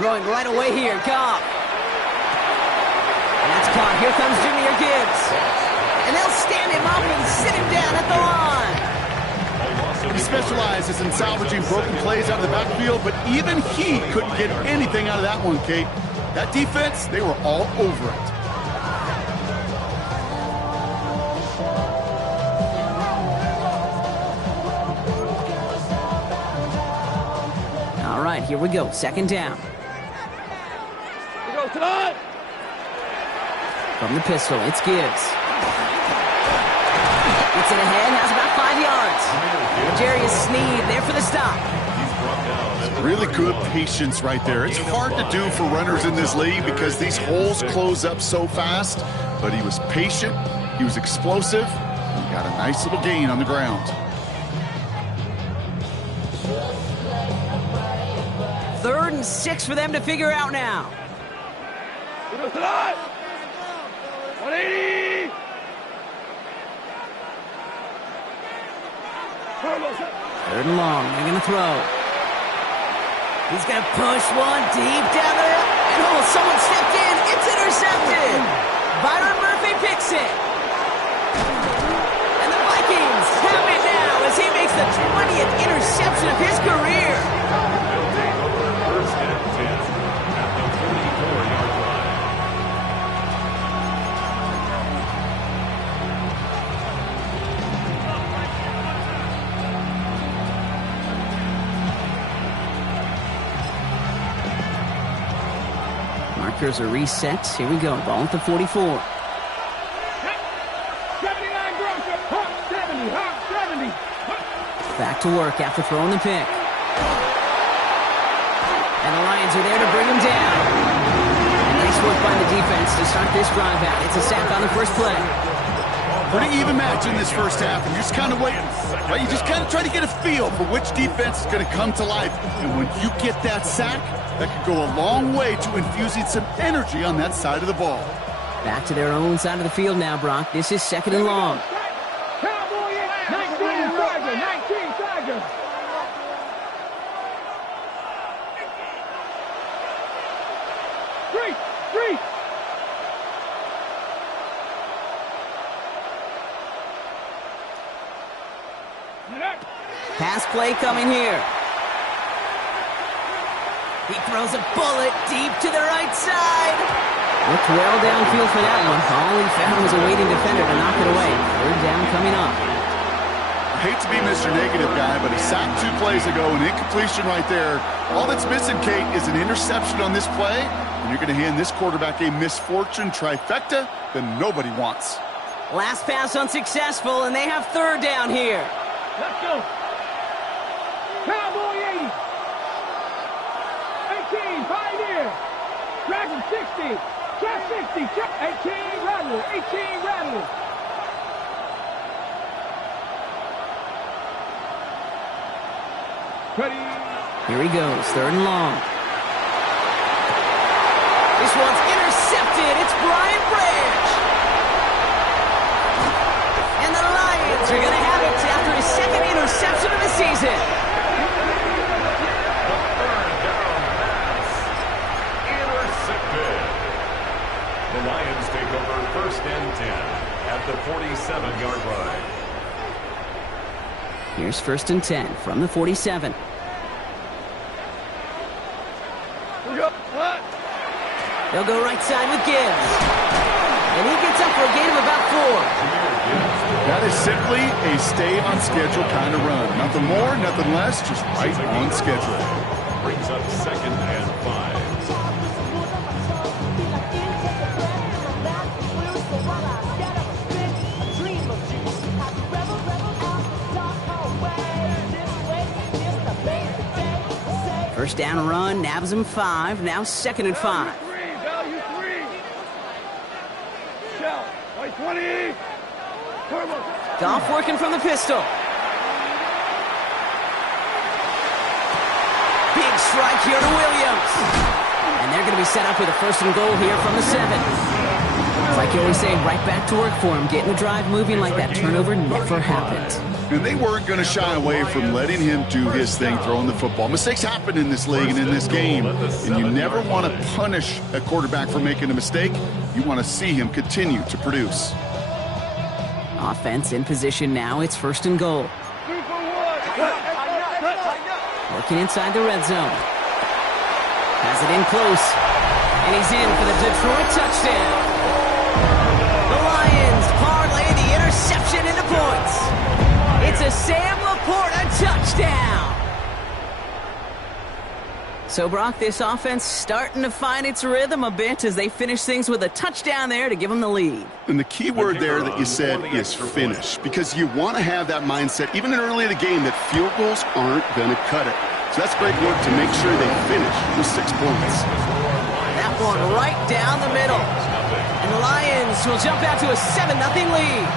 Throwing right away here, Goff. And that's caught. Here comes Jahmyr Gibbs. And they'll stand him up and sit him down at the line. He specializes in salvaging broken plays out of the backfield, but even he couldn't get anything out of that one, Kate. That defense, they were all over it. All right, here we go. Second down. Here goes tonight. From the pistol, it's Gibbs. Gets it ahead, has about 5 yards. Jarius Sneed there for the stop. Really good patience right there. It's hard to do for runners in this league because these holes close up so fast, but he was patient, he was explosive, he got a nice little gain on the ground. Third and 6 for them to figure out now. Here goes tonight. 180. Third and long, they're going to throw. He's going to push one deep down there. And oh, someone stepped in. It's intercepted. Byron Murphy picks it. And the Vikings have it now as he makes the 20th interception of his career. First and 10 at the 44-yard line. Markers are reset. Here we go. Ball at the 44. 79 Broncos. 70. Back to work after throwing the pick. And the Lions are there to bring him down. Nice work by the defense to start this drive out. It's a sack on the first play. Pretty even match in this first half, and you're just kind of waiting. Right? You just kind of try to get a feel for which defense is going to come to life. And when you get that sack, that could go a long way to infusing some energy on that side of the ball. Back to their own side of the field now, Brock. This is second and long. Cowboy 19 Tiger. Three. Pass play coming here. He throws a bullet deep to the right side. Looked well downfield for that one. All he found was a waiting defender to knock it away. Third down coming up. I hate to be Mr. Negative guy, but he sacked 2 plays ago, an incompletion right there. All that's missing, Kate, is an interception on this play, and you're going to hand this quarterback a misfortune trifecta that nobody wants. Last pass unsuccessful, and they have third down here. Let's go. Cowboy 80. 18, Pioneer. Dragon 60. Check 60. Check 18, Rattler. 18, Rattler. Ready. Here he goes, third and long. This one's intercepted. It's Brian Branch. And the Lions are going to have it after his second interception of the season. Intercepted. The Lions take over first and 10 at the 47-yard line. Here's first and 10 from the 47. They'll go right side with Gibbs. And he gets up for a gain of about 4. That is simply a stay on schedule kind of run. Nothing more, nothing less, just right on schedule. Brings up second and 5. First down run, nabs him 5. Now second and 5. Value 3. Shell. White 20. Goff working from the pistol. Big strike here to Williams. And they're going to be set up with a first and goal here from the 7. It's like you always say, right back to work for him, getting the drive moving like that turnover never happened. And they weren't going to shy away from letting him do his thing, throwing the football. Mistakes happen in this league and in this game, and you never want to punish a quarterback for making a mistake. You want to see him continue to produce. Offense in position now. It's 1st and goal. Working inside the red zone. Has it in close. And he's in for the Detroit touchdown. The Lions parlay the interception into points. It's a Sam Laporta touchdown. So, Brock, this offense starting to find its rhythm a bit as they finish things with a touchdown there to give them the lead. And the key word there that you said is finish, because you want to have that mindset, even early in the game, that field goals aren't going to cut it. So that's great work to make sure they finish with 6 points. That one right down the middle. And the Lions will jump out to a 7-0 lead.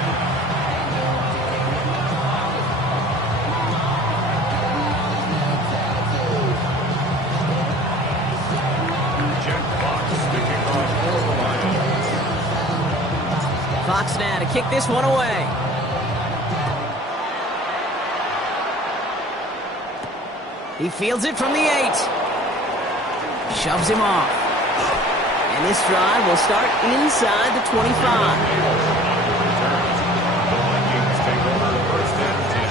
Fox now to kick this one away. He fields it from the 8. Shoves him off. And this drive will start inside the 25. The Vikings take over 1st and 10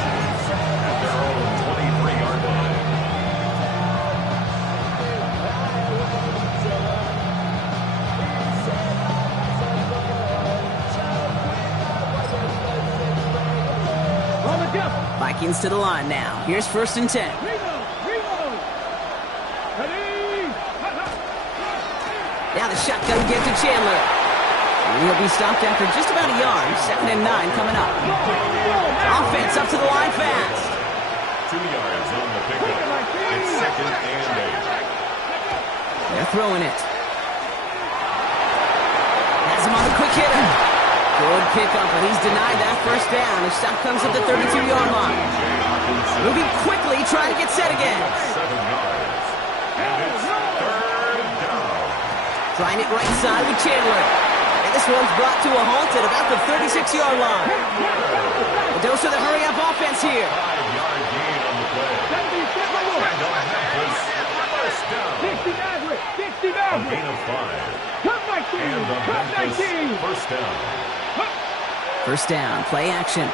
at their own 23-yard line. Vikings to the line now. Here's 1st and 10. Now the shotgun get to Chandler. And he'll be stopped after just about a yard. 2nd and 9 coming up. Offense up to the line fast. 2 yards on the pickup. It's 2nd and 8. They're throwing it. Has him on the quick hitter. Good pickup, but he's denied that 1st down. The shot comes at the 32-yard line. Moving quickly, trying to get set again. 7 yards. And it's 3rd down. Trying it right side with Chandler. And this one's brought to a halt at about the 36-yard line. A dose of the hurry-up offense here. 5-yard gain on the play. And on Memphis, 1st down. 60 A gain of 5. And on Memphis, 1st down. 1st down, play action.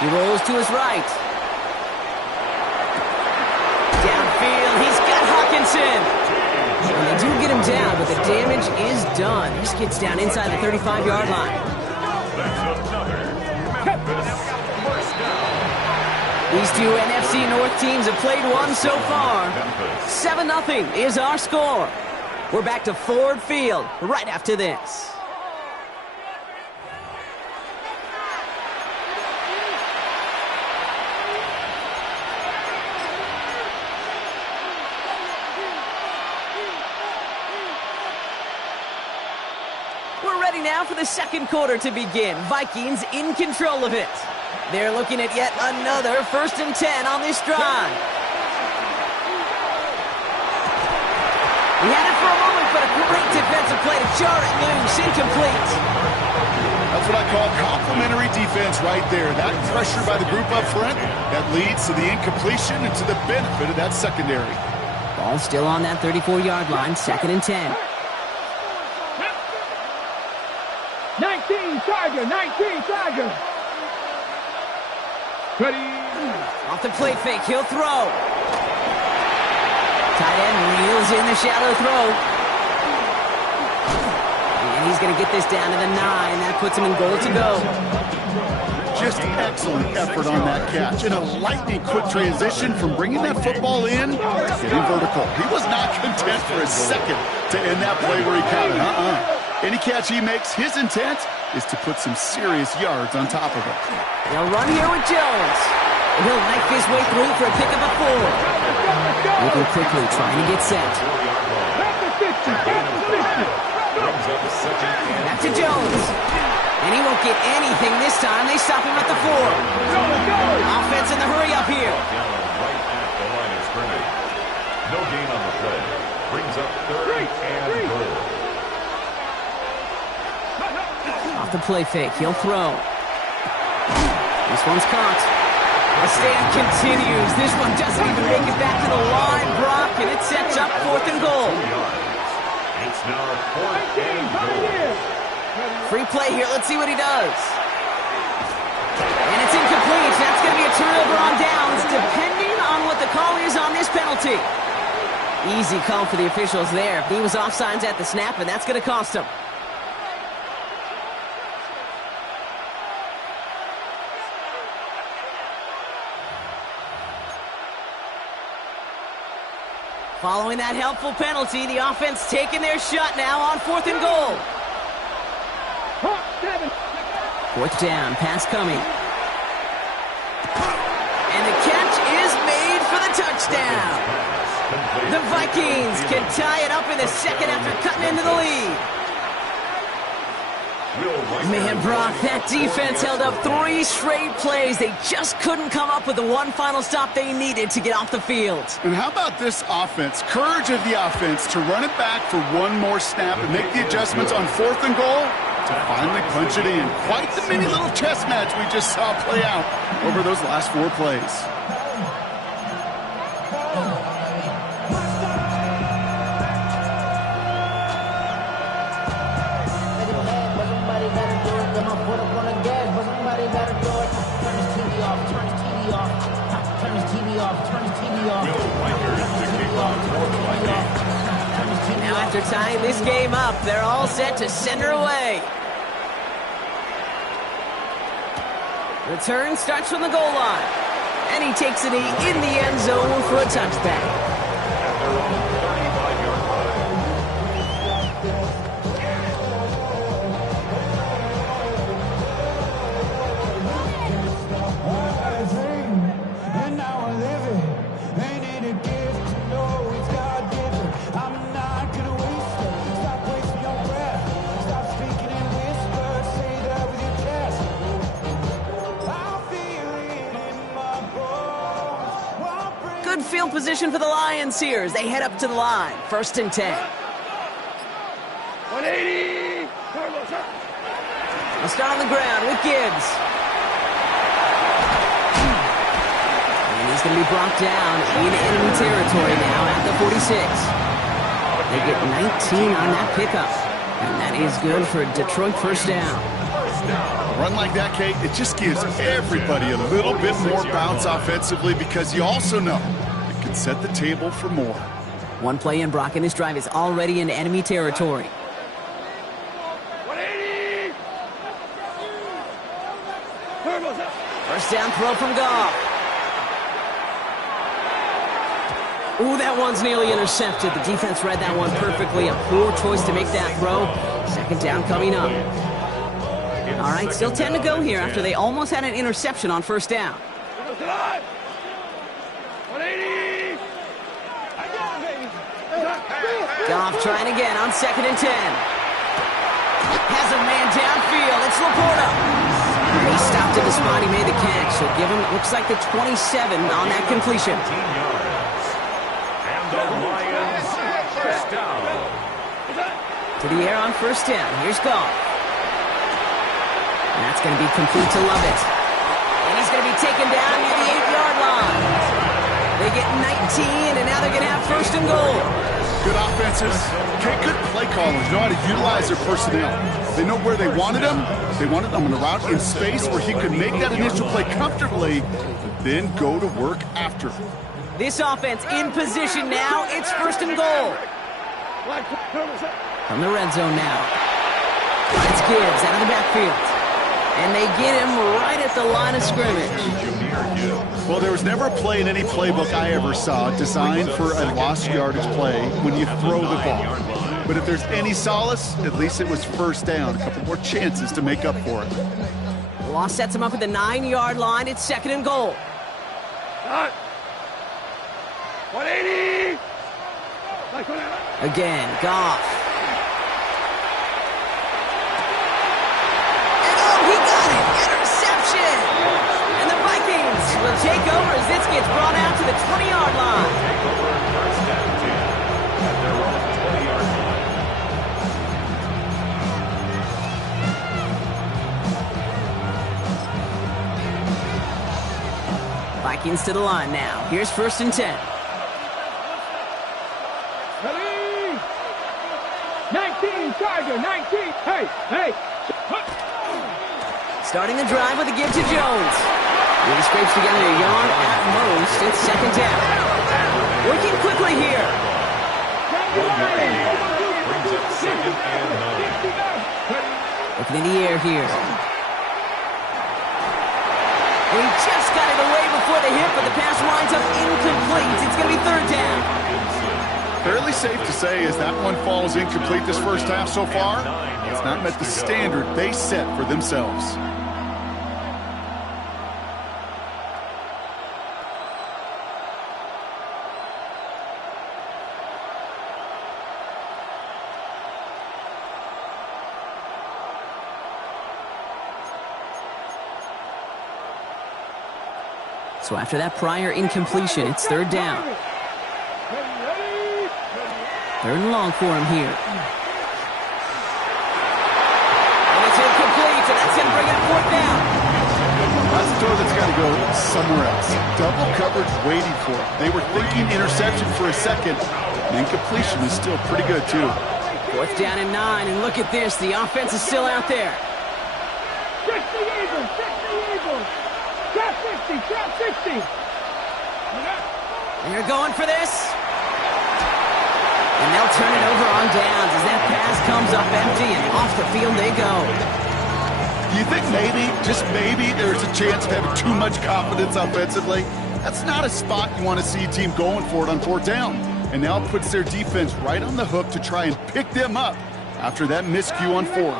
He rolls to his right. Downfield, he's got Hawkinson. And they do get him down, but the damage is done. This gets down inside the 35-yard line. That's another Memphis 1st down. These two NFC North teams have played one so far. 7-0 is our score. We're back to Ford Field right after this. We're ready now for the 2nd quarter to begin. Vikings in control of it. They're looking at yet another 1st and 10 on this drive. He had it for a moment, but a great defensive play to jar it loose, incomplete. That's what I call complimentary defense right there. That pressure by the group up front, that leads to the incompletion and to the benefit of that secondary. Ball still on that 34-yard line, 2nd and 10. 19 Tiger. Ready. Off the play fake, he'll throw. Tight end reels in the shallow throw. And he's going to get this down to the 9. That puts him in goal to go. Just excellent effort on that catch. In a lightning quick transition from bringing that football in to getting vertical. He was not content for a second to end that play where he caught it. Any catch he makes, his intent is to put some serious yards on top of it. They'll run here with Jones. And he'll knife his way through for a pickup of 4. Moving quickly, trying to get set. Back to Jones. And he won't get anything this time. They stop him at the 4. Offense in the hurry up here. Right at the line of scrimmage. No gain on the play. Brings up 3rd and goal. the play fake. He'll throw. This one's caught. The stand continues. This one doesn't even make it back to the line, Brock, and it sets up 4th and goal. It's now 4th and goal. Free play here. Let's see what he does. And it's incomplete. That's going to be a turnover on downs, depending on what the call is on this penalty. Easy call for the officials there. He was offsides at the snap, and that's going to cost him. Following that helpful penalty, the offense taking their shot now on 4th and goal. 4th down, pass coming. And the catch is made for the touchdown. The Vikings can tie it up in the second after cutting into the lead. Man, Brock, that defense held up 3 straight plays. They just couldn't come up with the one final stop they needed to get off the field. And how about this offense? Courage of the offense to run it back for one more snap and make the adjustments on 4th and goal to finally punch it in. Quite the mini little chess match we just saw play out over those last 4 plays. Now after tying this game up, they're all set to send her away. Return starts from the goal line. And he takes it in the end zone for a touchback. Good field position for the Lions here as they head up to the line. 1st and 10. 180. They'll start on the ground with Gibbs. And he's going to be brought down in enemy territory now at the 46. They get 19 on that pickup. And that is good for Detroit 1st down. A run like that, Kate, it just gives everybody a little bit more bounce offensively because you also know it can set the table for more. One play in, Brock, and this drive is already into enemy territory. 180. 1st down throw from Goff. Ooh, that one's nearly intercepted. The defense read that one perfectly. A poor choice to make that throw. 2nd down coming up. All right, still 10 to go here after they almost had an interception on 1st down. 180. Goff trying again on 2nd and 10. Has a man downfield. It's Laporta. And he stopped at the spot. He made the catch. So give him, looks like the 27 on that completion. And the Lions first down. To the air on 1st down. Here's Goff. And that's going to be complete to Lovett. And he's going to be taken down near the 8-yard line. They get 19, and now they're going to have 1st and goal. Good offenses. Okay, good play callers know how to utilize their personnel. They know where they wanted them. They wanted them on a route in space where he could make that initial play comfortably, but then go to work after. This offense in position now. It's 1st and goal. From the red zone now. It's Gibbs out of the backfield. And they get him right at the line of scrimmage. Well, there was never a play in any playbook I ever saw designed for a lost yardage play when you throw the ball. But if there's any solace, at least it was 1st down. A couple more chances to make up for it. Loss sets him up at the 9-yard line. It's 2nd and goal. 180. Again, Goff. Will take over as this gets brought out to the 20-yard line. Take over 1st and 10 at their own 20-yard Vikings to the line now. Here's 1st and 10. Ready? 19, Tiger, 19. Hey. Starting the drive with a give to Jones. He scrapes together a yard at most. It's 2nd down. Working quickly here. Brings up 2nd and 9. Looking in the air here. And he just got it away before the hit, but the pass winds up incomplete. It's going to be 3rd down. Fairly safe to say as that one falls incomplete this first half so far, it's not met the standard they set for themselves. So after that prior incompletion, it's 3rd down. 3rd and long for him here. And it's incomplete, and that's going to bring it 4th down. That's a throw that's got to go somewhere else. Double coverage waiting for it. They were thinking interception for a second. And incompletion is still pretty good, too. 4th down and 9, and look at this. The offense is still out there. Check the Eagles. Trap 60. And they're going for this. And they'll turn it over on downs as that pass comes up empty, and off the field they go. Do you think maybe, just maybe, there's a chance of having too much confidence offensively? That's not a spot you want to see a team going for it on 4th down. And now it puts their defense right on the hook to try and pick them up after that miscue on 4th.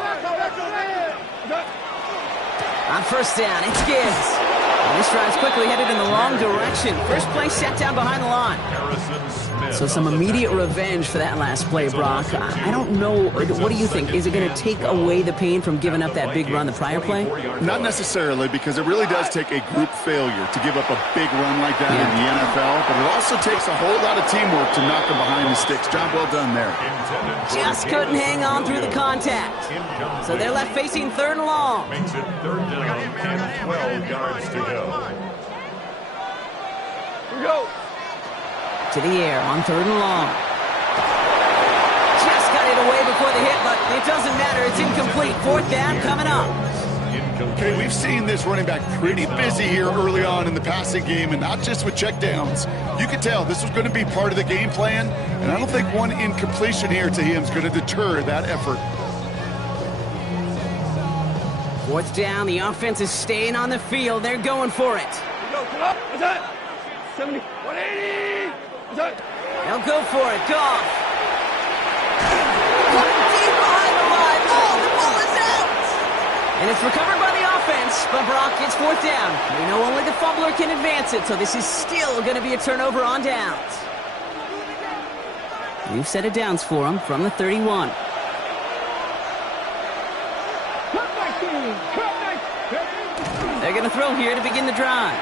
On 1st down, it's Gibbs. And this drive's quickly headed in the wrong direction. First play set down behind the line. So some immediate revenge for that last play, Brock. I don't know. What do you think? Is it going to take away the pain from giving up that big run the prior play? Not necessarily, because it really does take a group failure to give up a big run like that in the NFL. But it also takes a whole lot of teamwork to knock them behind the sticks. Job well done there. Just couldn't hang on through the contact. So they're left facing 3rd and long. Makes it 3rd down and 12 yards to go. Here we go. To the air on 3rd and long. Just got it away before the hit, but it doesn't matter. It's incomplete. 4th down coming up. Okay, we've seen this running back pretty busy here early on in the passing game, and not just with checkdowns. You could tell this was going to be part of the game plan, and I don't think one incompletion here to him is going to deter that effort. 4th down, the offense is staying on the field. They're going for it. What's that? 70, 180. What's that? They'll go for it. Goff. Deep behind the line. Oh, the ball is out. And it's recovered by the offense, but Brock gets 4th down. We know only the fumbler can advance it, so this is still going to be a turnover on downs. We've set it downs for him from the 31. They're going to throw here to begin the drive.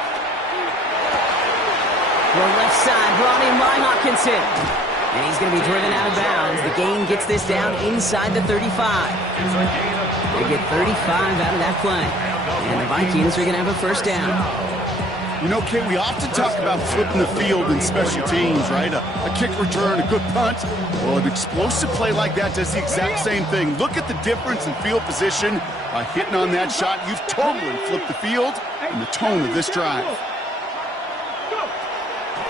From left side, brought in by Hockenson. And he's going to be driven out of bounds. The gain gets this down inside the 35. They get 35 out of that play. And the Vikings are going to have a 1st down. You know, Kate, we often talk about flipping the field in special teams, right? A kick return, a good punt. Well, an explosive play like that does the exact same thing. Look at the difference in field position. By hitting on that shot, you've totally flipped the field and the tone of this drive.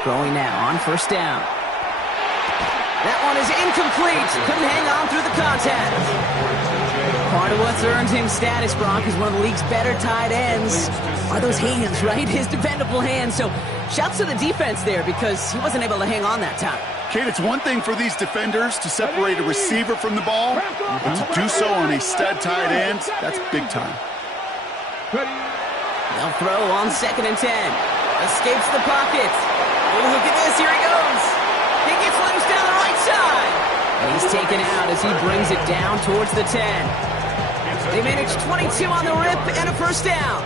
Throwing now on 1st down. That one is incomplete. Couldn't hang on through the contact. Part of what's earned him status, Brock, is one of the league's better tight ends. Are those hands, right? His dependable hands. So shouts to the defense there because he wasn't able to hang on that time. Kate, it's one thing for these defenders to separate a receiver from the ball, but to do so on a stud tight end, that's big time. They'll throw on 2nd and 10. Escapes the pocket. Oh, look at this. Here he goes. He gets loose down the right side. And he's taken out as he brings it down towards the 10. They managed 22 on the rip and a 1st down.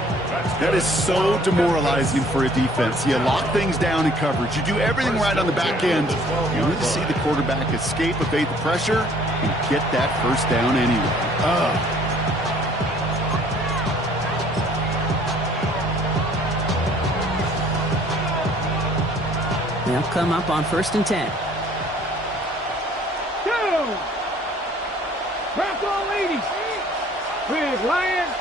That is so demoralizing for a defense. You lock things down in coverage. You do everything right on the back end. You want to see the quarterback escape, evade the pressure, and get that 1st down anyway. They'll come up on 1st and 10. Two. Press all ladies. With Lions.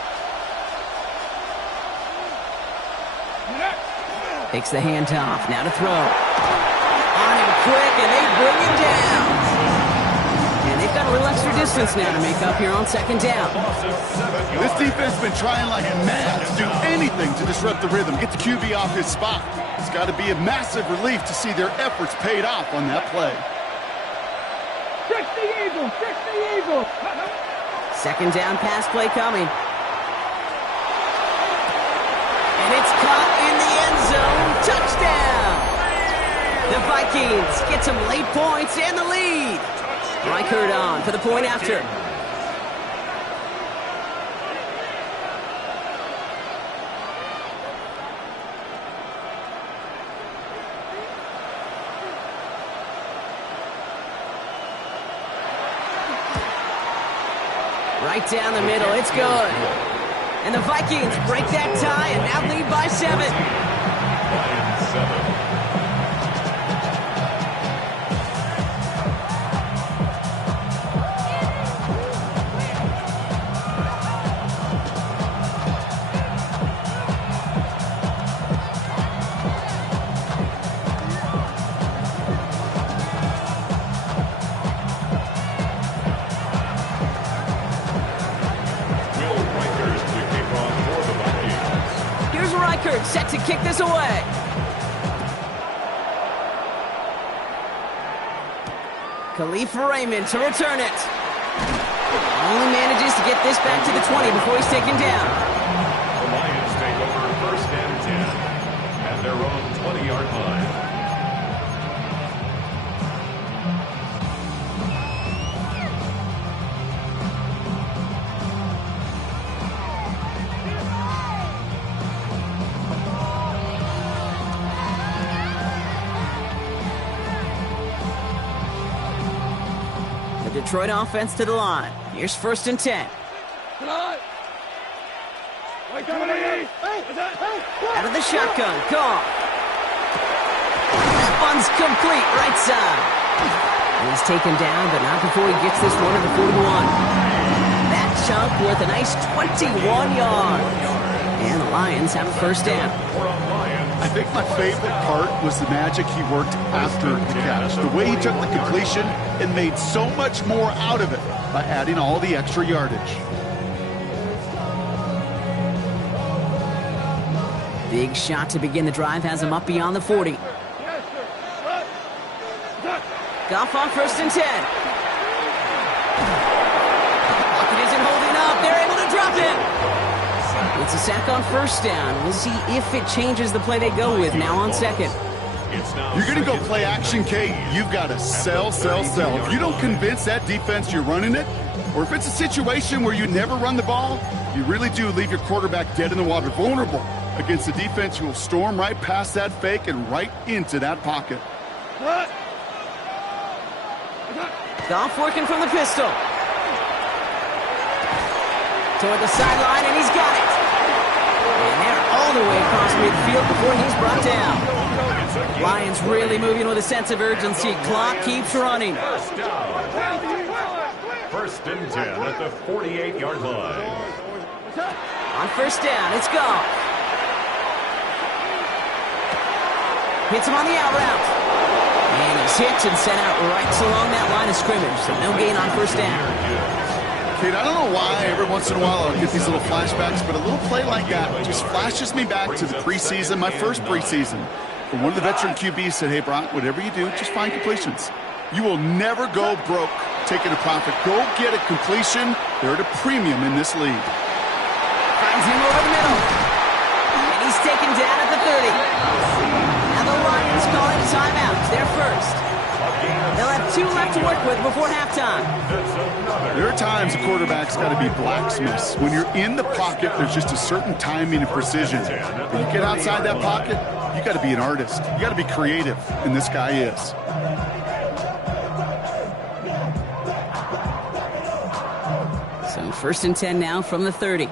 Takes the handoff. Now to throw. On him quick, and they bring him down. And they've got a little extra distance now to make up here on 2nd down. This defense has been trying like mad to do anything to disrupt the rhythm, get the QB off his spot. It's got to be a massive relief to see their efforts paid off on that play. 60 Eagles, 60 Eagles. 2nd down pass play coming. And it's caught in the end zone. Touchdown! The Vikings get some late points and the lead. Reichert on for the point after. Right down the middle, it's good. And the Vikings break that tie and now lead by 7. Lions 7. Set to kick this away. Khalif Raymond to return it. Only manages to get this back to the 20 before he's taken down. The Lions take over 1st and 10 at their own 20-yard line. Detroit offense to the line. Here's 1st and 10. Out of the shotgun, Goff. That one's complete, right side. And he's taken down, but not before he gets this one to the 41. That chunk worth a nice 21 yards. And the Lions have a 1st down. I think my favorite part was the magic he worked after the catch. The way he took the completion and made so much more out of it by adding all the extra yardage. Big shot to begin the drive has him up beyond the 40. Goff on 1st and 10. Lockett isn't holding up. They're able to drop him. It's a sack on 1st down. We'll see if it changes the play they go with now on 2nd. You're going to go play action, Kate. You've got to sell. If you don't convince that defense you're running it, or if it's a situation where you never run the ball, you really do leave your quarterback dead in the water, vulnerable against a defense who will storm right past that fake and right into that pocket. Goff working from the pistol. Toward the sideline, and he's got it. And they're all the way across midfield before he's brought down. Lions really moving with a sense of urgency. Clock keeps running. 1st and 10 at the 48-yard line. On 1st down, it's Goff. Hits him on the out route. And he's hit and sent out right along that line of scrimmage. So no gain on 1st down. Kate, I don't know why every once in a while I'll get these little flashbacks, but a little play like that just flashes me back to the preseason, my first preseason. And one of the veteran QBs said, hey, Brock, whatever you do, just find completions. You will never go broke taking a profit. Go get a completion. They're at a premium in this league. Finds him over the middle. And he's taken down at the 30. Now the Lions calling a timeout. They're first. They'll have 2 left to work with before halftime. There are times a quarterback's got to be blacksmiths. When you're in the pocket, there's just a certain timing and precision. When you get outside that pocket, you got to be an artist. You got to be creative, and this guy is. So 1st and 10 now from the 30.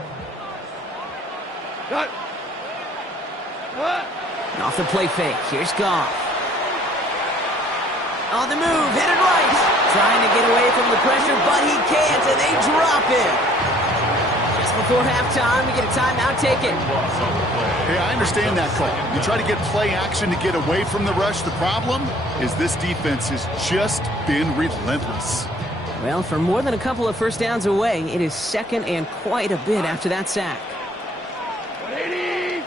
And off the play fake, here's Goff. On the move, headed right. Trying to get away from the pressure, but he can't, and they drop him. Just before halftime, we get a timeout taken. Hey, I understand that call. You try to get play action to get away from the rush. The problem is this defense has just been relentless. Well, for more than a couple of first downs away, it is second and quite a bit after that sack. 180.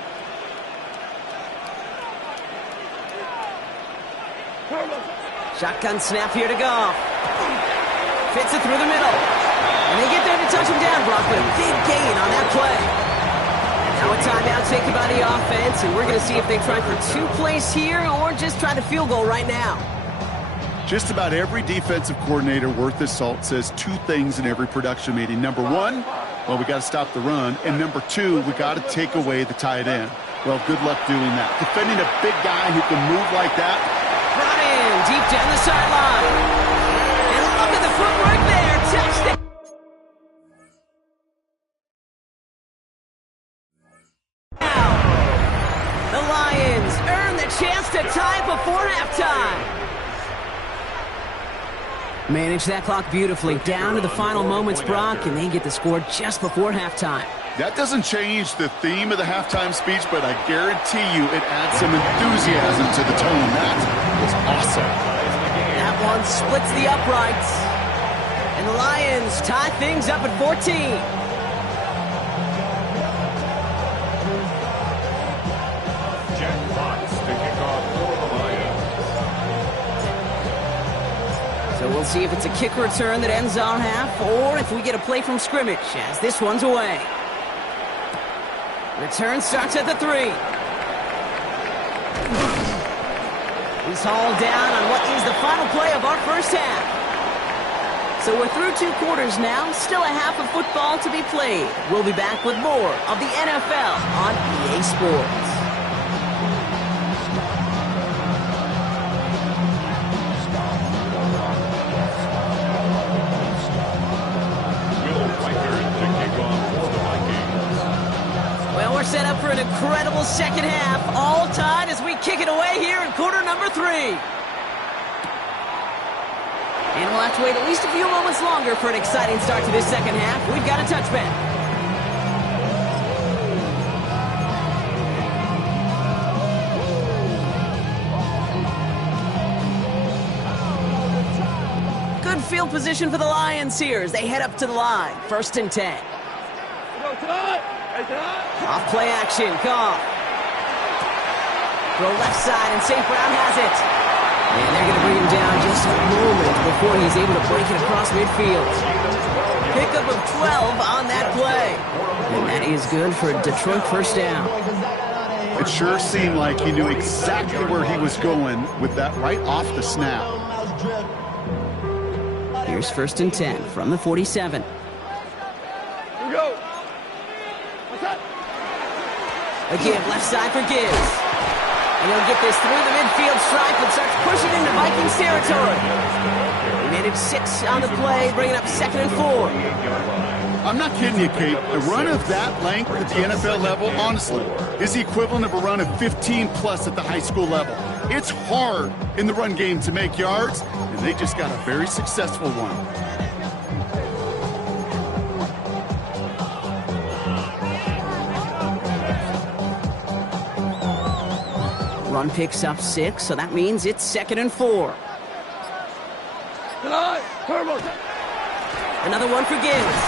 Shotgun snap here to Goff. Fits it through the middle. And they get there to touch him down, Brock, but a big gain on that play. Now a timeout taken by the offense, and we're going to see if they try for 2 plays here or just try to field goal right now. Just about every defensive coordinator worth his salt says 2 things in every production meeting. Number 1, well, we got to stop the run. And number 2, we got to take away the tight end. Well, good luck doing that. Defending a big guy who can move like that. Brought in deep down the sideline. And look at the footwork there. Touchdown. The Lions earn the chance to tie before halftime. Manage that clock beautifully. Down to the final moments, Brock, and they get the score just before halftime. That doesn't change the theme of the halftime speech, but I guarantee you it adds some enthusiasm to the tone. That was awesome. That one splits the uprights. And the Lions tie things up at 14. Jack Fox to kick off for the Lions. So we'll see if it's a kick return that ends our half, or if we get a play from scrimmage, as this one's away. Return starts at the 3. He's hauled down on what is the final play of our first half. So we're through 2 quarters now, still a half of football to be played. We'll be back with more of the NFL on EA Sports. Set up for an incredible second half, all tied as we kick it away here in quarter number 3. And we'll have to wait at least a few moments longer for an exciting start to this second half. We've got a touchback. Good field position for the Lions here as they head up to the line. 1st and 10. Off play action, Goff. Throw left side, and St. Brown has it. And they're going to bring him down just a moment before he's able to break it across midfield. Pickup of 12 on that play. And that is good for Detroit first down. It sure seemed like he knew exactly where he was going with that right off the snap. Here's 1st and 10 from the 47. Here we go. Again, left side for Gibbs. And he'll get this through the midfield stripe and starts pushing into Vikings territory. He made it 6 on the play, bringing up 2nd and 4. I'm not kidding you, Kate. A run of that length at the NFL level, honestly, is the equivalent of a run of 15-plus at the high school level. It's hard in the run game to make yards, and they just got a very successful one. Run picks up 6, so that means it's 2nd and 4. Another one for Gibbs.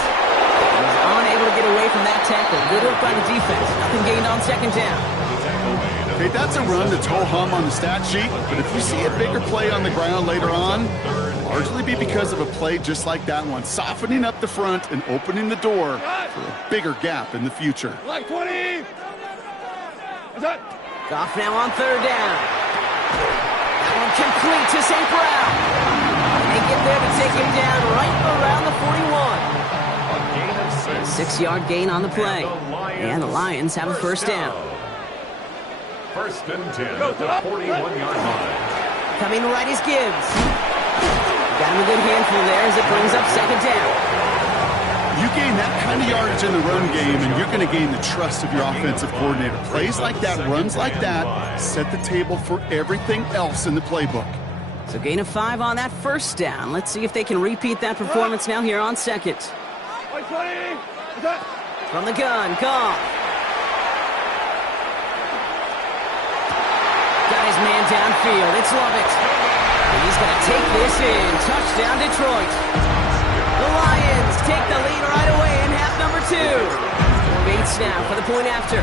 He's unable to get away from that tackle. Good work by the defense. Nothing gained on 2nd down. Hey, that's a run that's ho-hum on the stat sheet, but if you see a bigger play on the ground later on, largely be because of a play just like that one, softening up the front and opening the door for a bigger gap in the future. Like 20. Goff now on 3rd down. That one complete to St. Brown. They get there to take him down right around the 41. 6-yard gain on the play. And the Lions have a 1st down. 1st and 10 at the 41-yard line. Coming right is Gibbs. Got him a good handful there as it brings up 2nd down. You gain that kind of yardage in the run game, and you're going to gain the trust of your offensive coordinator. Plays like that, runs like that, set the table for everything else in the playbook. So gain of 5 on that first down. Let's see if they can repeat that performance now here on second. From the gun, Goff. Got his man downfield. It's Lovett. And he's going to take this in. Touchdown, Detroit. The Lions take the lead right away in half number 2. Bates now for the point after.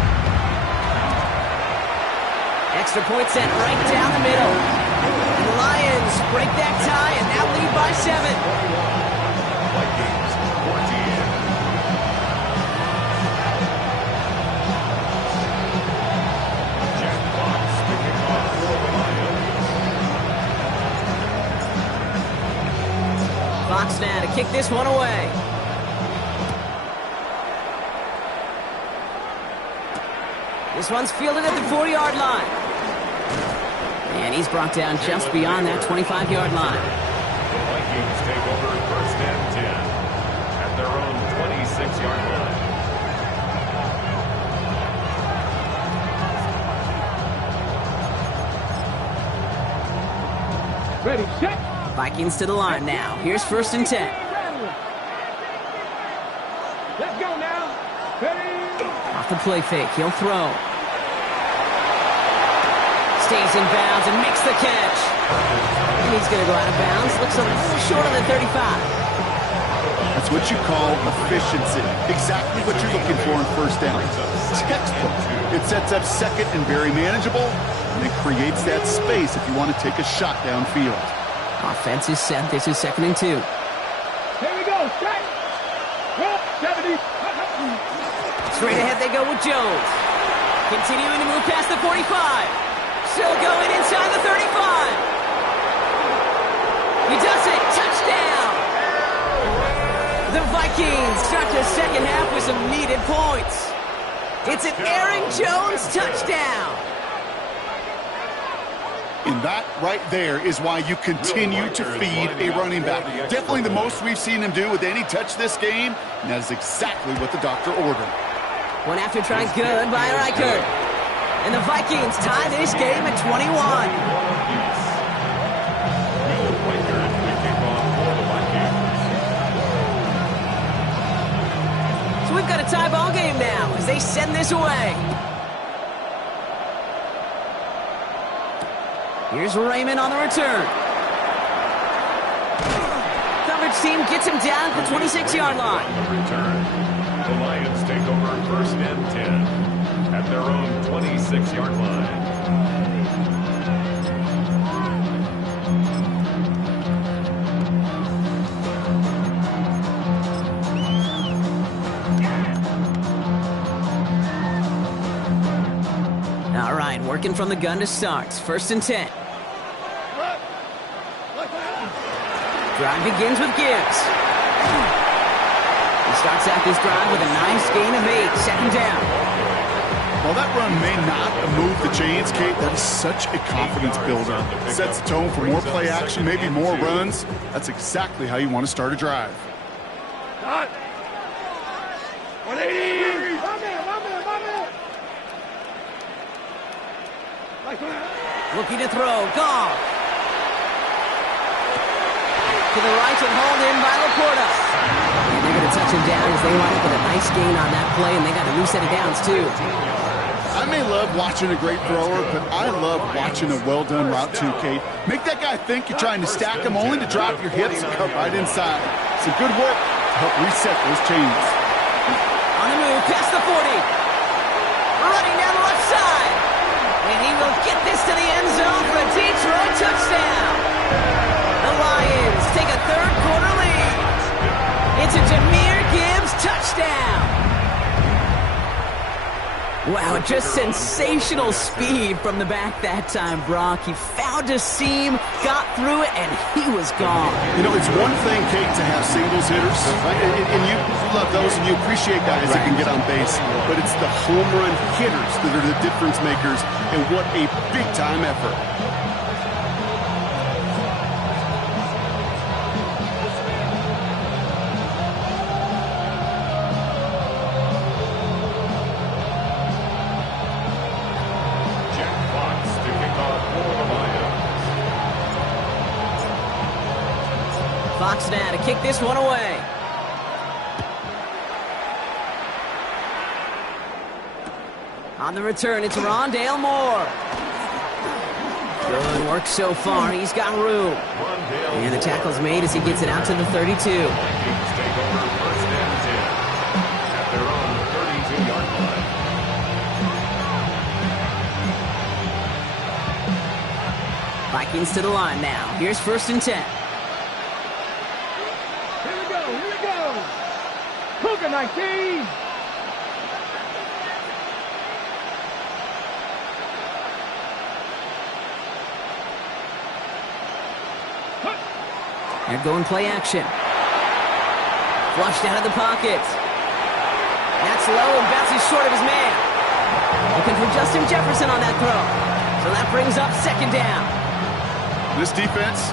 Extra point sent right down the middle. And the Lions break that tie and now lead by 7. Vikings 14. Jack Fox picking off for the Lions. Fox now to kick this one away. This one's fielded at the 40-yard line. And he's brought down just beyond that 25-yard line. The Vikings take over first and 10 at their own 26-yard line. Ready, set. Vikings to the line now. Here's first and 10. Let's go now. Ready. Off the play fake. He'll throw. Stays in bounds and makes the catch. And he's going to go out of bounds. Looks a little short on the 35. That's what you call efficiency. Exactly what you're looking for in first down. Textbook. It sets up second and very manageable, and it creates that space if you want to take a shot downfield. Offense is set. This is second and 2. Here we go. Strike. Roll. 70. Straight ahead they go with Jones. Continuing to move past the 45. Still going inside the 35. He does it. Touchdown. The Vikings start the second half with some needed points. It's an Aaron Jones touchdown. And that right there is why you continue to feed a running back. Definitely the most we've seen him do with any touch this game, and that is exactly what the doctor ordered. One after try good by Reichert. And the Vikings tie this game at 21. So we've got a tie ball game now as they send this away. Here's Raymond on the return. Coverage team gets him down at the 26-yard line. The Lions take over first and 10 at their own 26-yard line. All right, working from the gun to start. First and 10. Drive begins with Gibbs. He starts out this drive with a nice gain of 8. Second down. While that run may not move the chains, Kate, that is such a confidence builder. Sets the tone for more play action, maybe more runs. That's exactly how you want to start a drive. 180. Looking to throw. Goff. To the right and hauled in by Laporta. And they're going to touch him down as they wind up with a nice gain on that play, and they got a new set of downs, too. I may love watching a great thrower, but I love watching a well-done route too, Kate. Make that guy think you're trying to stack him only to drop your hips and cut right inside. Some good work to help reset those chains. On the move, past the 40. Running down the left side. And he will get this to the end zone for a Detroit touchdown. The Lions take a third-quarter lead. It's a Jahmyr Gibbs touchdown. Wow, just sensational speed from the back that time, Brock. He found a seam, got through it, and he was gone. You know, it's one thing, Kate, to have singles hitters, right? And you love those, and you appreciate guys that can get on base. But it's the home run hitters that are the difference makers, and what a big-time effort. kick this one away. On the return, it's Rondale Moore. Good work so far. He's got room. And the tackle's made as he gets it out to the 32. Vikings take over first and 10 at their own 32-yard line. Vikings to the line now. Here's first and 10. Here we go, here we go. Cougar 19. They're going play action. Flushed out of the pocket. That's low and bounces short of his man. Looking for Justin Jefferson on that throw. So that brings up second down. This defense,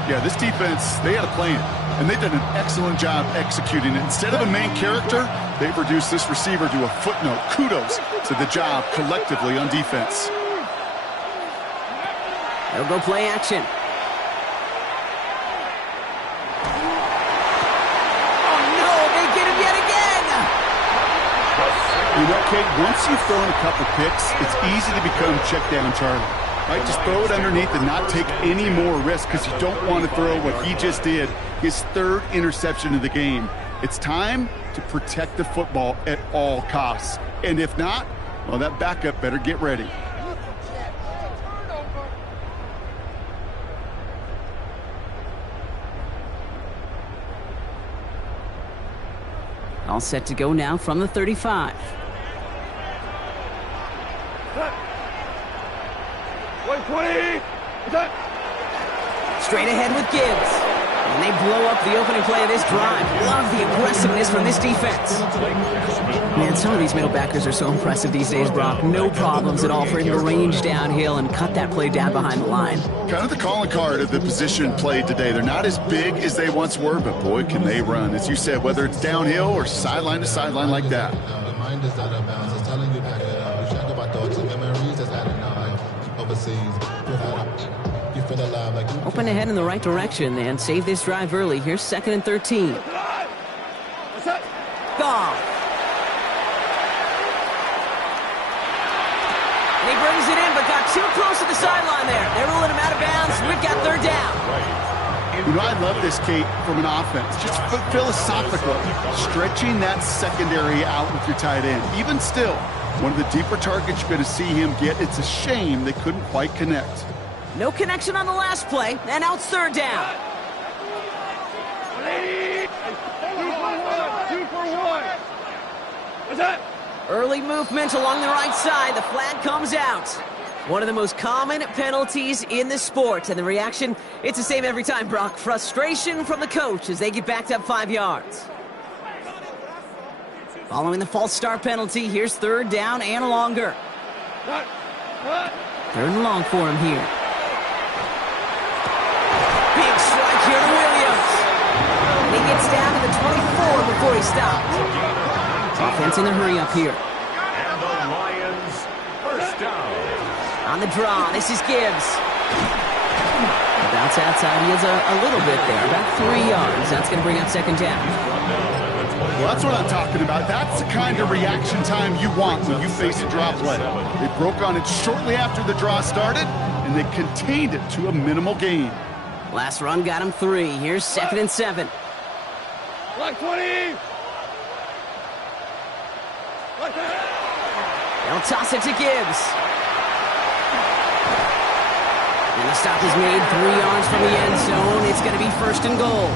they had a plan. And they did an excellent job executing it. Instead of a main character, they've reduced this receiver to a footnote. Kudos to the job collectively on defense. They'll go play action. You know, Kate, once you've thrown a couple picks, it's easy to become check down Charlie. Right? Just throw it underneath and not take any more risk because you don't want to throw what he just did, his third interception of the game. It's time to protect the football at all costs. And if not, well, that backup better get ready. All set to go now from the 35. 120. Straight ahead with Gibbs. And they blow up the opening play of this drive. Love the aggressiveness from this defense. Man, some of these middle backers are so impressive these days, Brock. No problems at all for him to range downhill and cut that play down behind the line. Kind of the calling card of the position played today. They're not as big as they once were, but boy, can they run. As you said, whether it's downhill or sideline to sideline like that. The mind is out of bounds. It's telling you back it up. You check about thoughts and memories that's adding on. Overseas. You feel alive like you Open ahead in the right direction and save this drive early. Here's second and 13. Goff. And he brings it in, but got too close to the sideline there. They're ruling him out of bounds. We've got third down. You know, I love this, Kate, from an offense. Just philosophically, stretching that secondary out with your tight end. Even still, one of the deeper targets you're going to see him get. It's a shame they couldn't quite connect. No connection on the last play, and now it's third down. 2 for 1. What's that? Early movement along the right side. The flag comes out. One of the most common penalties in the sport. And the reaction, it's the same every time, Brock. Frustration from the coach as they get backed up 5 yards. Following the false start penalty, here's third down and longer. Third and long for him here. Big strike here to Williams. And he gets down to the 24 before he stops. Offense in the hurry up here. And the Lions first down. On the draw, this is Gibbs. Bounce outside, he has a little bit there, about 3 yards. That's going to bring up second down. Well, that's what I'm talking about. That's the kind of reaction time you want when you face a draw play. They broke on it shortly after the draw started, and they contained it to a minimal gain. Last run got him 3. Here's second and 7. Like 20. They'll toss it to Gibbs. And the stop is made 3 yards from the end zone. It's going to be first and goal.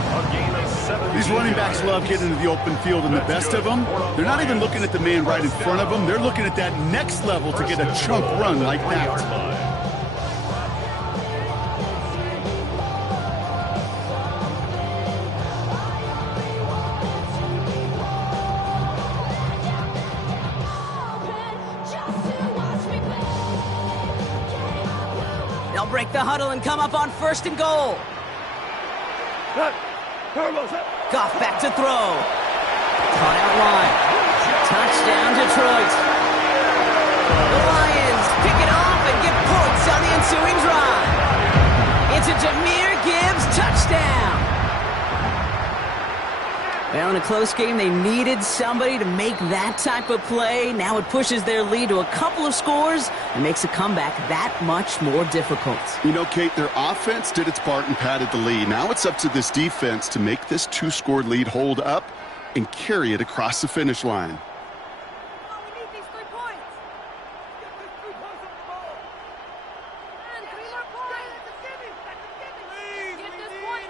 These running backs love getting into the open field, and the best of them, they're not even looking at the man right in front of them. They're looking at that next level to get a chunk run like that. They'll break the huddle and come up on first and goal. Goff back to throw. Caught out wide. Touchdown, Detroit. The Lions pick it off and get points on the ensuing drive. It's a Jahmyr Gibbs touchdown. Well, in a close game, they needed somebody to make that type of play. Now it pushes their lead to a couple of scores and makes a comeback that much more difficult. You know, Kate, their offense did its part and padded the lead. Now it's up to this defense to make this 2-score lead hold up and carry it across the finish line.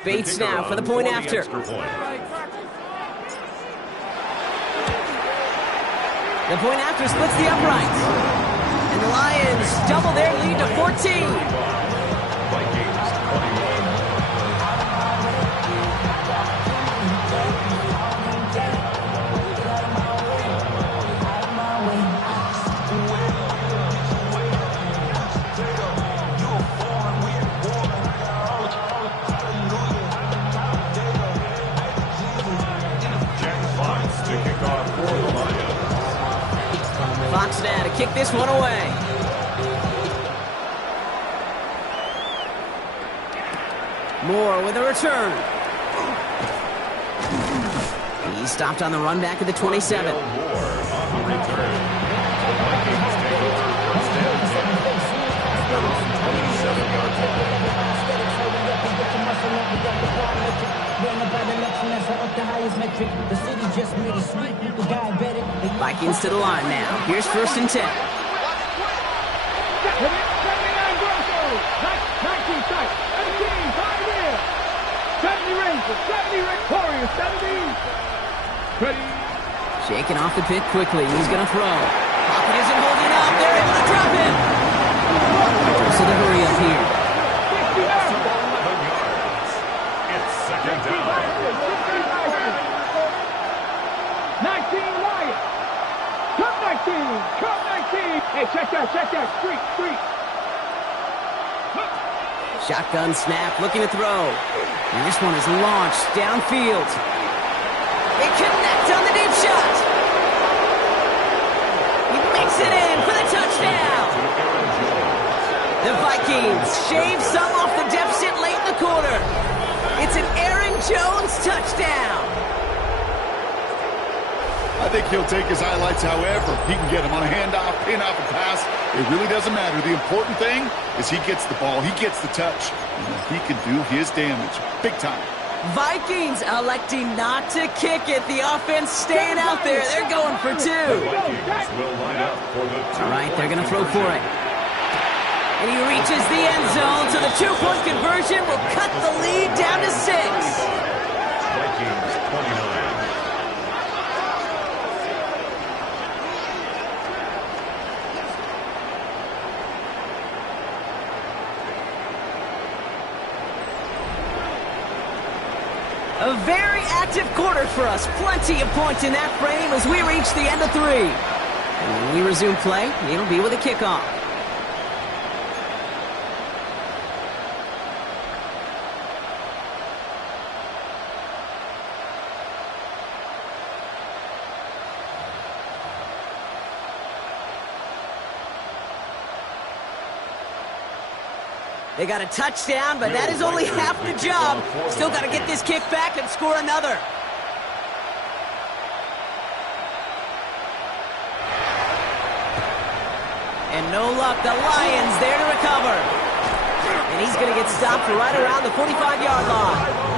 Bates now for the point after. The point after splits the uprights. And the Lions double their lead to 14. Vikings 21. Fox now to kick this one away. Moore with a return. He stopped on the run back at the 27. Moore on the return. The Vikings take over first and 10 at their own 27-yard Vikings to the line now. Here's first and 10. 79 Broncos. 19 tight. 17 5 in. 70 Rangers. 70 Warriors. 70. Ready. Shaking off the pit quickly. He's going to throw. Pocket isn't holding up. They're able to drop him. So the hurry up here. 11 yards. It's second down. 19 Lions. Cut 19. Cut 19. Hey, check that. Street. Shotgun snap, looking to throw. And this one is launched downfield. They connect on the deep shot. He makes it in for the touchdown. The Vikings shave some off the deficit late in the quarter. It's an Aaron Jones touchdown. I think he'll take his highlights however he can get them on a handoff, pin off a pass. It really doesn't matter. The important thing is he gets the ball, he gets the touch, and he can do his damage big time. Vikings electing not to kick it. The offense staying out there. They're going for two. Vikings will line up for the All right, they're going to throw for it. And he reaches the end zone, so the two-point conversion will cut the lead down to 6. Vikings 29. A very active quarter for us. Plenty of points in that frame as we reach the end of 3. And when we resume play, it'll be with a kickoff. They got a touchdown, but that is only half the job. Still got to get this kick back and score another. And no luck, the Lions there to recover. And he's going to get stopped right around the 45-yard line.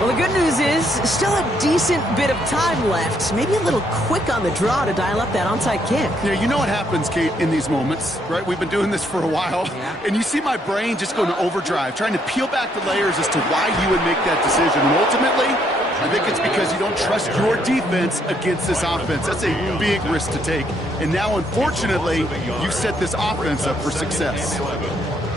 Well, the good news is still a decent bit of time left. Maybe a little quick on the draw to dial up that onside kick. Yeah, you know what happens, Kate, in these moments, right? We've been doing this for a while, and you see my brain just going to overdrive, trying to peel back the layers as to why you would make that decision. And ultimately, I think it's because you don't trust your defense against this offense. That's a big risk to take. And now, unfortunately, you set this offense up for success.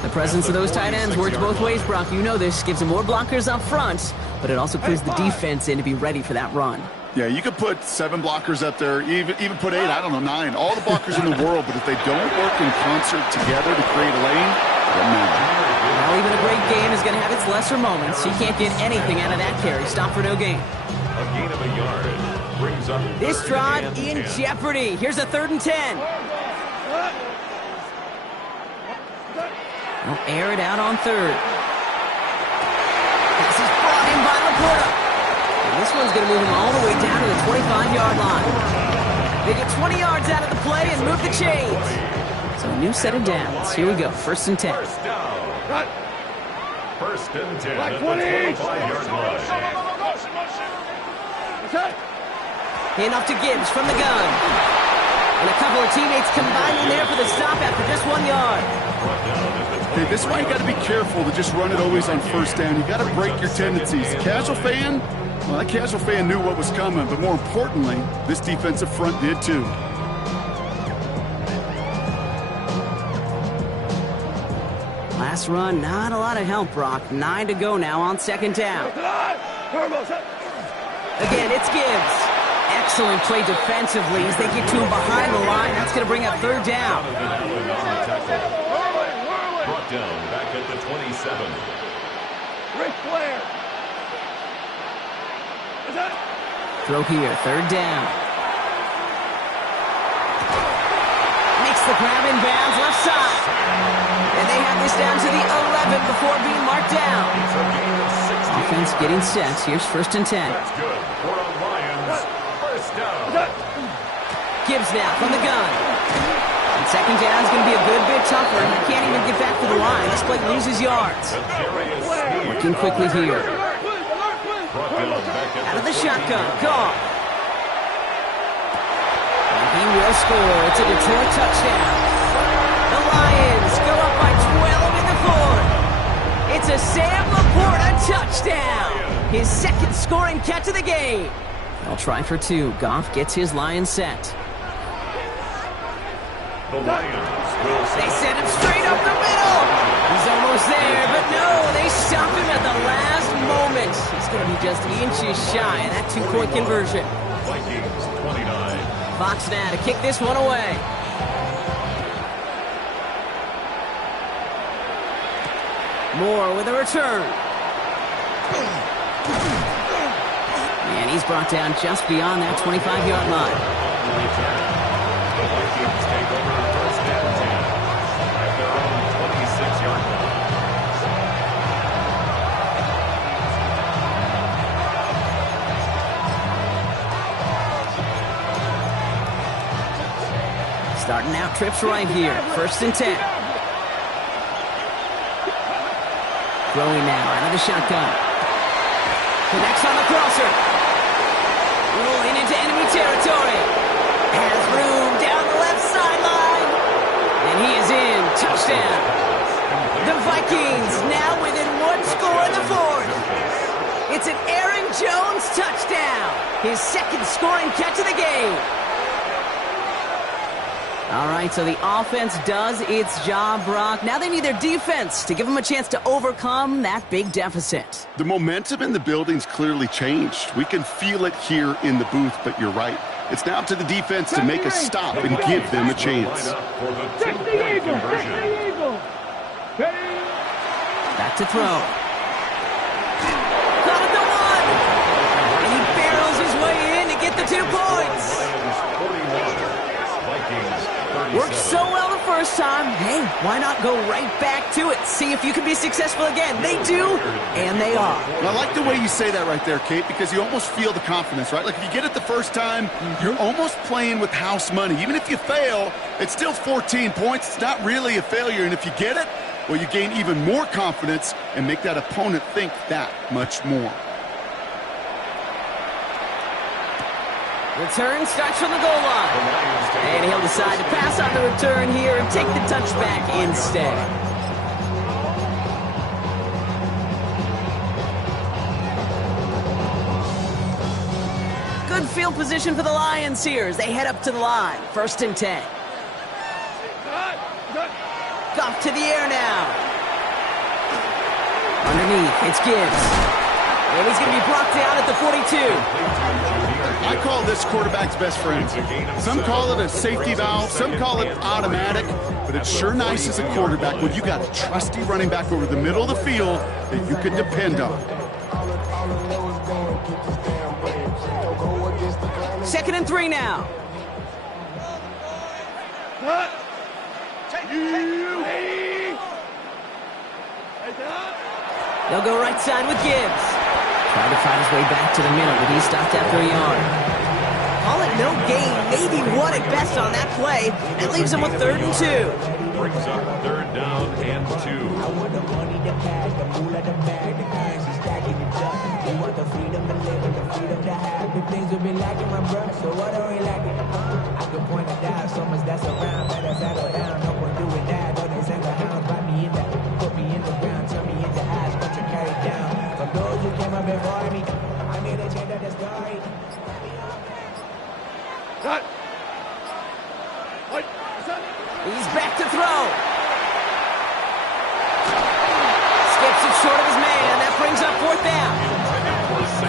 The presence of those tight ends works both ways, Brock. You know this. Gives them more blockers up front, but it also clues the defense in to be ready for that run. Yeah, you could put 7 blockers up there, even put 8, I don't know, 9. All the blockers in the world, but if they don't work in concert together to create a lane, they're not. Well, even a great game is going to have its lesser moments. He can't get anything out of that carry. Stop for no gain. A gain of a yard brings up This drive in jeopardy. Here's a 3rd and 10. They'll air it out on 3rd. This is brought in by Laporta. This one's going to move him all the way down to the 25-yard line. They get 20 yards out of the play and move the chains. So a new set of downs. Here we go, 1st and 10. First down. First and 10 Like at 20 the each. 25-yard line. Handoff to Gibbs from the gun. And a couple of teammates combining there for the stop after just 1 yard. Okay, this is why you got to be careful to just run it always on 1st down. You got to break your tendencies. Casual fan, well, that casual fan knew what was coming, but more importantly, this defensive front did too. Last run, not a lot of help, Brock. 9 to go now on 2nd down. Again, it's Gibbs. Excellent play defensively as they get to him behind the line. That's going to bring up 3rd down. Brought down back at the 27. Ric Flair. Throw here, 3rd down. Makes the grab in bounds, left side. And they have this down to the 11 before being marked down. Offense getting set. Here's 1st and 10. That's good. For the Lions. First down. Gibbs now from the gun. And 2nd down is going to be a good bit tougher. He can't even get back to the line. This play loses yards. Working quickly here. Out of the shotgun. Gone. And he will score. It's a Detroit touchdown. The Lions go up by 12 in the 4th. It's a Sam Laporta touchdown. His 2nd scoring catch of the game. They'll try for 2. Goff gets his Lions set. The Lions will They send him straight up the middle. He's almost there, but no, they stop him at the last moment. He's going to be just inches shy of that 2-point conversion. Vikings 29. Fox now to kick this one away. Moore with a return. And he's brought down just beyond that 25-yard line. The Vikings take over 1st and 10 at their own 26-yard line. Starting out trips right here. 1st and 10. Throwing now out of the shotgun. Connects on the crosser. Rolling into enemy territory. Has room down the left sideline. And he is in. Touchdown. The Vikings now within 1 score in the 4th. It's an Aaron Jones touchdown. His 2nd scoring catch of the game. All right, so the offense does its job, Brock. Now they need their defense to give them a chance to overcome that big deficit. The momentum in the building's clearly changed. We can feel it here in the booth, but you're right. It's now up to the defense to make a stop and give them a chance. Check the Eagle. Check the Eagle. Ready? Back to throw. Caught at the 1. And he barrels his way in to get the 2 points. Worked so well the first time. Hey, why not go right back to it? See if you can be successful again. They do, and they are. Well, I like the way you say that right there, Kate, because you almost feel the confidence, right? Like if you get it the first time, you're almost playing with house money. Even if you fail, it's still 14 points. It's not really a failure. And if you get it, well, you gain even more confidence and make that opponent think that much more. Return starts from the goal line. And he'll decide to pass on the return here and take the touchback instead. Good field position for the Lions here as they head up to the line. 1st and 10. Goff to the air now. Underneath, it's Gibbs. And he's going to be brought down at the 42. I call this quarterback's best friend. Some call it a safety valve, some call it automatic, but it's sure nice as a quarterback when you got a trusty running back over the middle of the field that you can depend on. 2nd and 3 now. They'll go right side with Gibbs. Tried to find his way back to the middle, but he stopped after a yard. Call it no gain, maybe one at best on that play. That leaves him with 3rd and 2. Brings up 3rd down and 2. I want the money, the cash, the pool of the bag, the cash is stacking the dust. We want the freedom to live and the freedom to have. The things will be lacking, my bruh, so what are we lacking? I could point it out, so much that's around. Better settle down, no point doing that. Though they send the hounds, bite me in the, put me in the ground, turn me into ash, but you carry down. From those who came up before me, I made a change of the story. Cut. He's back to throw. Skips it short of his man. That brings up 4th down.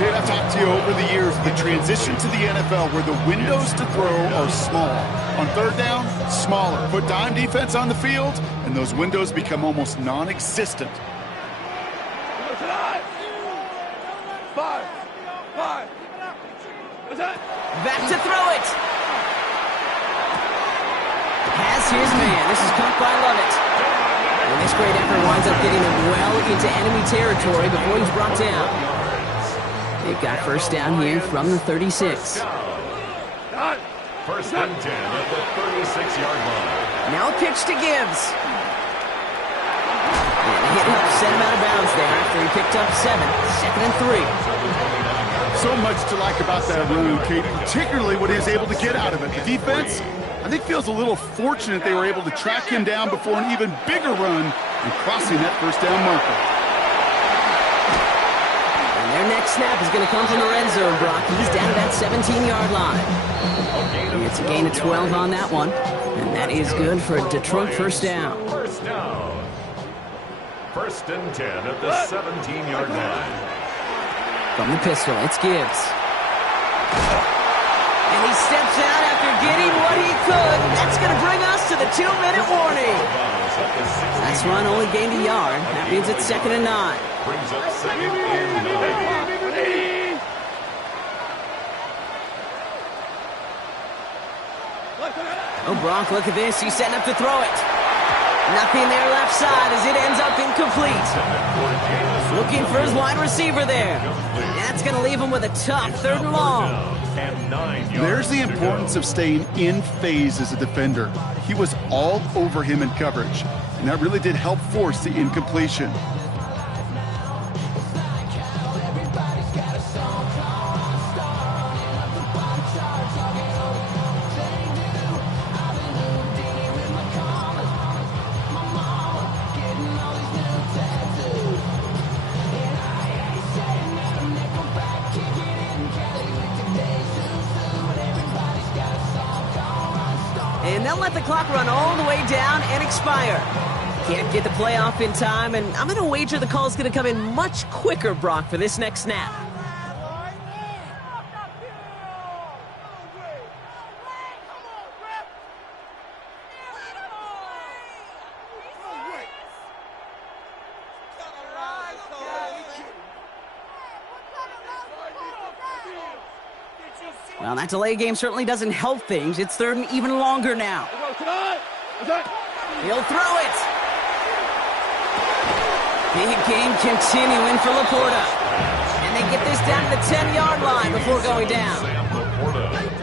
Kid, I've talked to you over the years, the transition to the NFL where the windows to throw are small. On 3rd down, smaller. Put dime defense on the field, and those windows become almost non-existent. Back to throw it. Has his man. This is caught by Lovett. And this great effort winds up getting him well into enemy territory before he's brought down. They've got 1st down here from the 36. 1st and 10 at the 36-yard line. Now a pitch to Gibbs. And he hit him, sent him out of bounds there after he picked up 7. 2nd and 3. So much to like about that run, Kate, particularly what he was able to get out of it. The defense, I think, feels a little fortunate they were able to track him down before an even bigger run and crossing that 1st down marker. And their next snap is going to come from the red zone, Brock. He's down to that 17-yard line. It's a gain of 12 on that one, and that is good for a Detroit 1st down. 1st down. 1st and 10 at the 17-yard line. From the pistol, it's Gibbs. And he steps out after getting what he could. That's going to bring us to the 2-minute warning. Last run only gained a yard. That means it's 2nd and 9. Brings up 2nd and 9. Oh, Brock, look at this. He's setting up to throw it. Nothing there left side as it ends up incomplete. Looking for his wide receiver there. That's going to leave him with a tough 3rd and long. There's the importance of staying in phase as a defender. He was all over him in coverage, and that really did help force the incompletion. And they'll let the clock run all the way down and expire. Can't get the play off in time, and I'm going to wager the call is going to come in much quicker, Brock, for this next snap. Well, that delay game certainly doesn't help things. It's 3rd and even longer now. He'll throw it. Big game continuing for Laporta. And they get this down to the 10-yard line before going down.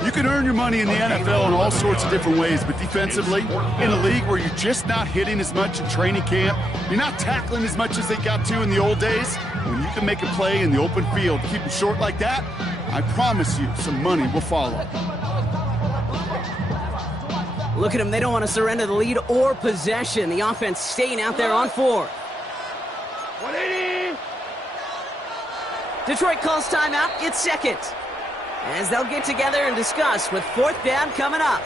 You can earn your money in the NFL in all sorts of different ways, but defensively, in a league where you're just not hitting as much in training camp, you're not tackling as much as they got to in the old days, when you can make a play in the open field, keep them short like that, I promise you some money will follow. Look at them. They don't want to surrender the lead or possession. The offense staying out there on 4th. 180. Detroit calls timeout. It's 2nd. As they'll get together and discuss with 4th down coming up.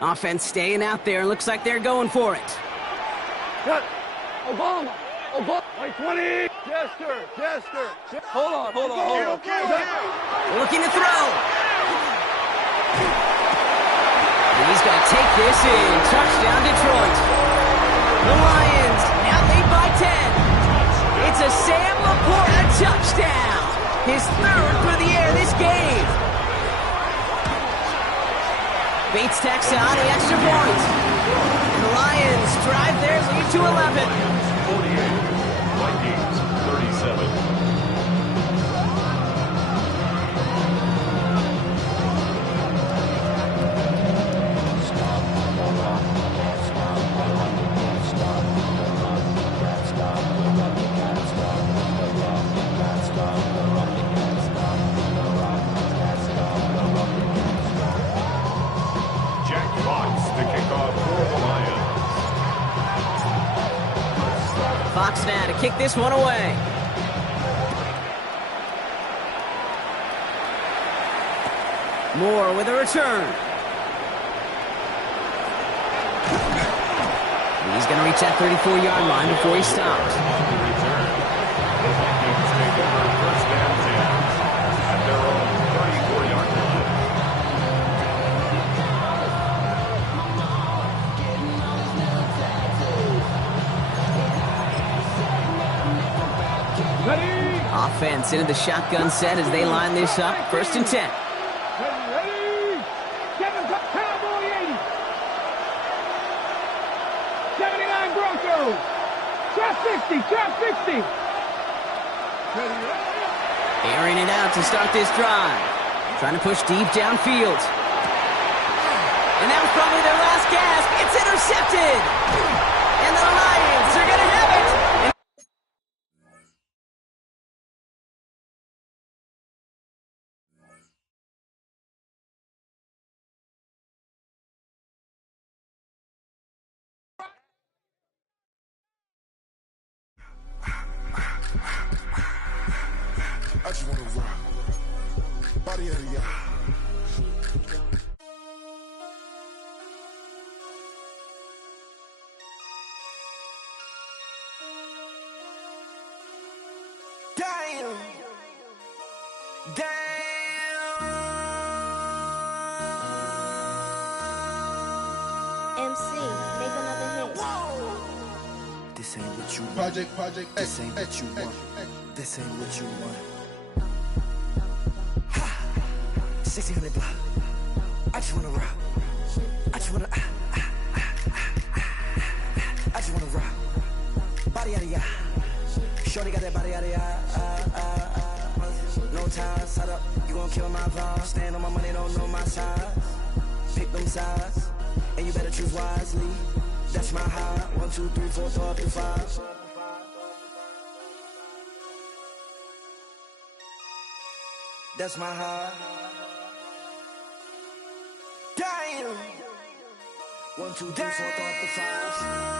Offense staying out there. Looks like they're going for it. Cut. Obama. 20. Jester. Hold on. Looking to throw. And he's going to take this in. Touchdown, Detroit. The Lions now lead by 10. It's a Sam Laporta touchdown. His 3rd through the air this game. Bates tacks on the extra point. And the Lions drive their lead to 11. 48, Vikings 37. Jack Fox to kick off for the Lions. Fox now to kick this one away. Moore with a return. He's going to reach that 34-yard line before he stops. On the return, the Vikings take over first and 10 at their own 34-yard line. Ready? Offense into the shotgun set as they line this up. First and 10. Ready? Seven Cowboy 80. 79 Broncos. Trap 60. Trap 60. Airing it out to start this drive. Trying to push deep downfield. And that was probably their last gasp. It's intercepted. And the Lions are going to have it. I just wanna rock. Body of the yard. Damn. MC, make another hit. This ain't what you want. Project This ain't what you want. This ain't what you want. Ha! 1600 block. I just wanna rock. I just wanna. I just wanna rock. Body out of ya. Shorty got that body out of ya. No ties, side up. You gon' kill my vibe. Stand on my money, don't know my size. Pick them sides, and you better choose wisely. That's my high. 1, 2, 3, 4, throw up to 5. That's my high. Damn. 1, 2, 3, 4, throw up to 5.